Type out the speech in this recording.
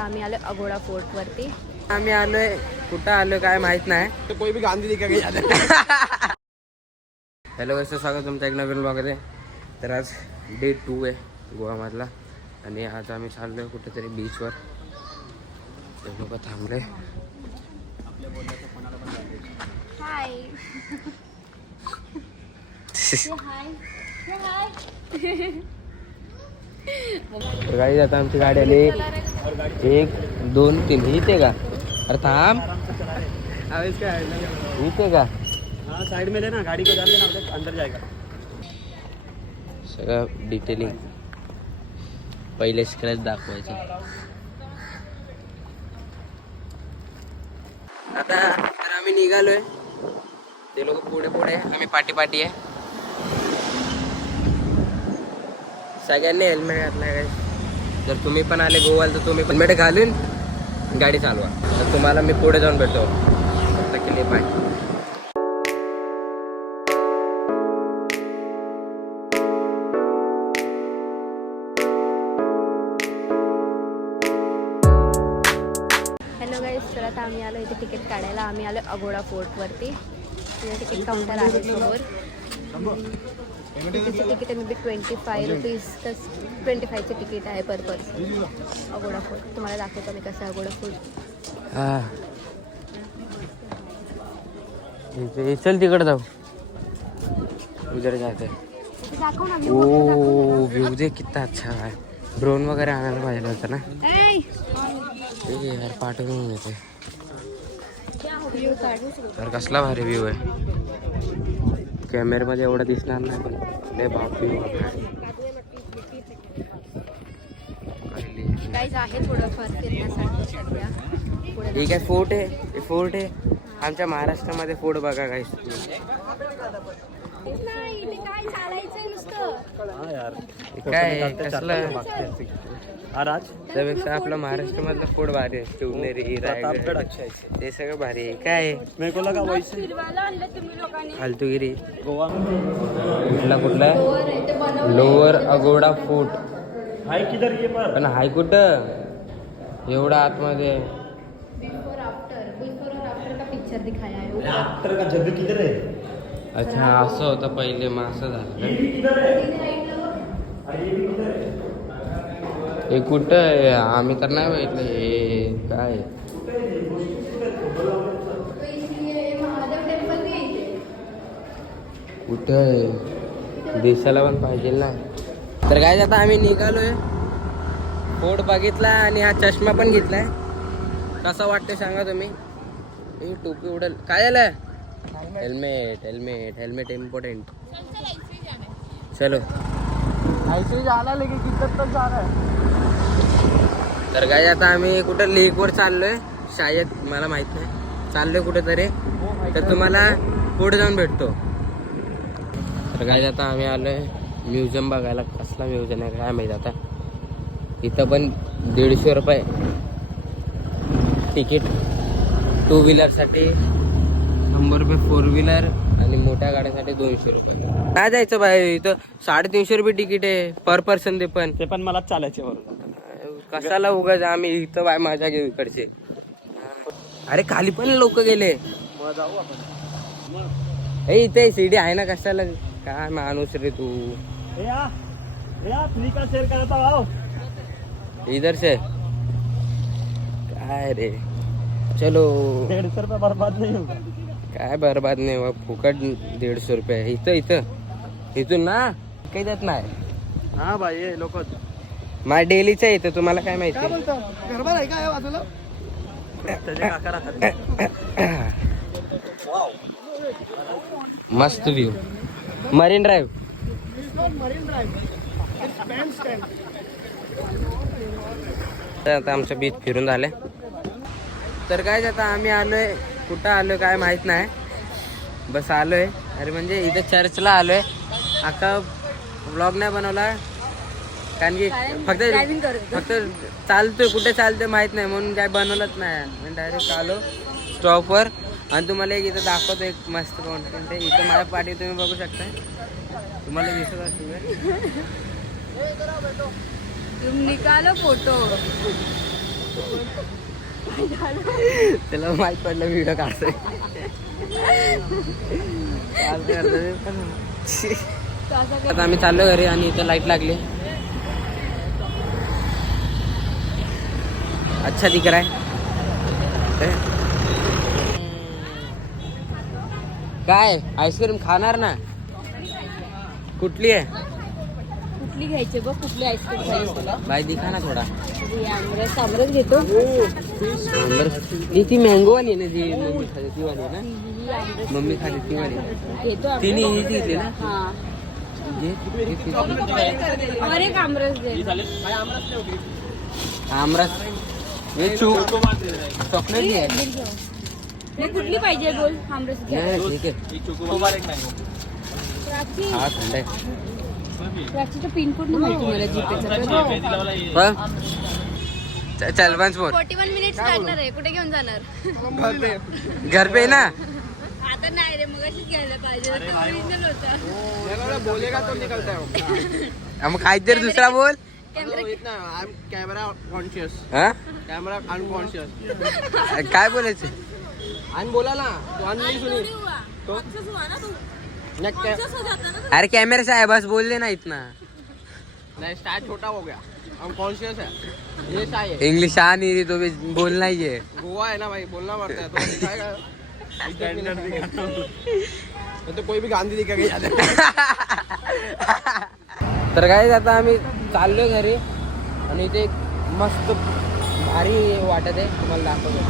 आम्ही आलो Agoda fort वरती. आम्ही आलोय कुठं आलोय काय माहित नाही. कोई भी गांधी दिखा गया. हॅलो कसं स्वागत तुमचं एक नवीन ब्लॉगमध्ये. तर आज डे 2 आहे गोवामधला आणि आज आम्ही चाललोय कुठेतरी बीचवर. ते लोक थांबले. हाय. तर गाडी आता आमची गाडी आली 1 2 3 इथे का. अरे थांब इथे का. हाँ साइड में लेना गाड़ी को जान देना अंदर जाएगा. सगळं डिटेलिंग पहिले स्क्रॅच दाखवायचं. आता तर आम्ही निघालोय. ते लोक पुढे पुढे आम्ही पाठी पाठी आहे. सगळ्यांनी हेल्मेट घातलाय काय. जर तुम्ही पण आले गोवाला तर तुम्ही हेल्मेट घालून गाडी चालवा. तर तुम्हाला मी पुढे जाऊन भेटतो. फक्त केली पाय. हॅलो गाईज, तर आता आम्ही आलो इथे तिकीट काढायला. आम्ही आलो अगोडा फोर्ट वरती. तिकीट काउंटर आहे समोर. तिकीटची तिकीट आहे मे बी 25 रुपीज. तर 25चे तिकीट आहे पर पर्सन अगोडा फोर्ट. तुम्हाला दाखवतो मी कसं अगोडा फोर्ट. चल तिकडे जाऊ. उधर जाते. दाखव ना. ओ व्यू दे कितना अच्छा है. ड्रोन वगैरे आणायला पाहिजे होतं ना. यार पाठवून येते. तर कसला भारी व्ह्यू आहे. कॅमेऱ्यामध्ये एवढा दिसणार नाही पण लय भारी व्ह्यू आहे. गाईज आहे थोडंफार फिरण्यासाठी सध्या. ठीक आहे. फोर्ट आहे. हे फोर्ट आहे आमच्या महाराष्ट्रामध्ये. फोर्ट बघा काही हाँ यार काय कसलं. आज त्यापेक्षा आपलं महाराष्ट्रामधलं फोर्ट भारी आहे. शिवनेरी रायगड अच्छा है. ते सगळं भारी आहे. काय मेरे को लगा वैसे फालतूगिरी. गोवा कुठला आहे लोअर अगोडा फोर्ट. हाय किधर ये पर पण हाय कुठं एवढा आतमध्ये. बिफोर और आफ्टर का पिक्चर दिखाया है. आफ्टर का जगह किधर है. अच्छा असं होतं पहिले मग असं झालं. ये भी किधर है. अरे ये भी किधर है. हे कुठं आहे. आम्ही तर नाही बघितलं. हे काय कुठं आहे. देशाला पण पाहिजे ना. तर काय आता आम्ही निघालोय. फोर्ट बघितला आणि हा चष्मा पण घेतलाय. कसा वाटतं सांगा तुम्ही. ही टोपी उडल. काय झालं. Helmet helmet helmet important. चलो ऐसे जाना लेकिन किधर तक जा रहा है. तर काय आता आम्ही कुठं लेकवर चाललोय. शायद मला माहित नाही. चाललोय कुठेतरी. तर तुम्हाला पुढे जाऊन भेटतो. तर काय आता आम्ही आलोय म्युझियम बघायला. कसला म्युझियम आहे काय माहित आता. इथं पण 150 रुपये तिकीट. 2 व्हीलरसाठी 100 रुपये 4 व्हीलर आणि मोठ्या गाड्यासाठी 200 रुपये. काय जायचं बाहेर. इथं 350 रुपये तिकीट आहे पर पर्सन. ते पण मला चालायचे बरोबर. कशाला उगाच आम्ही इथं बाय मजा घेऊ इकडचे. अरे खाली पण लोक गेले. जाऊ आपण. हे इथे सीडी आहे ना. कशाला काय माणूस रे तू. शेअर करता आओ इधर से काय रे. चलो 150 रुपये बर्बाद नहीं होगा. काय बर्बाद नाही बा. फुकट 150 रुपये. इथून ना काही देत नाही. हाँ भाई ये लोक माझ्या डेलीचं आहे इथं. तुम्हाला काय माहिती. गरबा आहे काय बाजूला. मस्त व्ह्यू. Marine drive. तर आता आमचं बीच फिरून झाले. तर काय आता आम्ही आलोय कुठं आलोय काय माहित नाही. बस आलोय. अरे म्हणजे इथे चर्चला आलोय. अख्खा व्लॉग नाही बनवला कारण की फक्त चालतोय. कुठे चालतोय माहित नाही म्हणून काय बनवलंच नाही. डायरेक्ट आलो स्टॉपवर आणि तुम्हाला एक इथं दाखवतो. एक मस्त कॉन्टेंट आहे इथं. माझ्या पाठी तुम्ही बघू शकता. तुम्हाला दिसत असेल. तुम निकालो फोटो. त्याला माहित पडलं व्हिडिओ काढतोय. आता आम्ही चाललो घरी आणि इथं लाईट लागली. अच्छा दिख रहा है. काय आईस्क्रीम खाणार ना? कुठली आहे? कुठली घ्यायची बघ, कुठली आईस्क्रीम खायची तुला? बाई दिखा ना थोडा. आमरस आमरस घेतो. ती मँगो वाली आहे ना, जी मम्मी खाते ती वाली आहे ना. मम्मी खाते ती वाली घेतो तिने ही घेतली ना. हा ये और एक आमरस दे. आमरस ये चॉकलेट ही आहे. हे कुठली पाहिजे बोल? आमरस घ्या. नाही, ठीक आहे. प्राची हा थंड आहे. प्राचीचं पिनकोड नाही माहिती मला जीपेचा. बघ. चल वन्स मोर. 41 मिनिट्स लागणार आहे. कुठे घेऊन जाणार? घर पे ना. आता नाही रे, मग अशीच घ्यायला पाहिजे. ओरिजिनल होता. बोलेगा तो निकलता है. मग काहीतरी दुसरा बोल. Camera conscious. हा कॅमेरा अनकॉन्शियस. काय बोलायचं? अन बोला ना, तो अन नहीं सुनी. तो अरे कैमरे से है, बस बोल देना इतना. नहीं, स्टार छोटा हो गया, हम कॉन्शियस है. ये शाय है, इंग्लिश आ नहीं रही तो भी बोलना ही है. गोवा है ना भाई, बोलना पड़ता है. तो दिखाएगा तो कोई भी गांधी दिखा के जाते. तर काय आता आम्ही चाललोय घरी आणि इथे एक मस्त भारी वाटत आहे, तुम्हाला दाखवतो.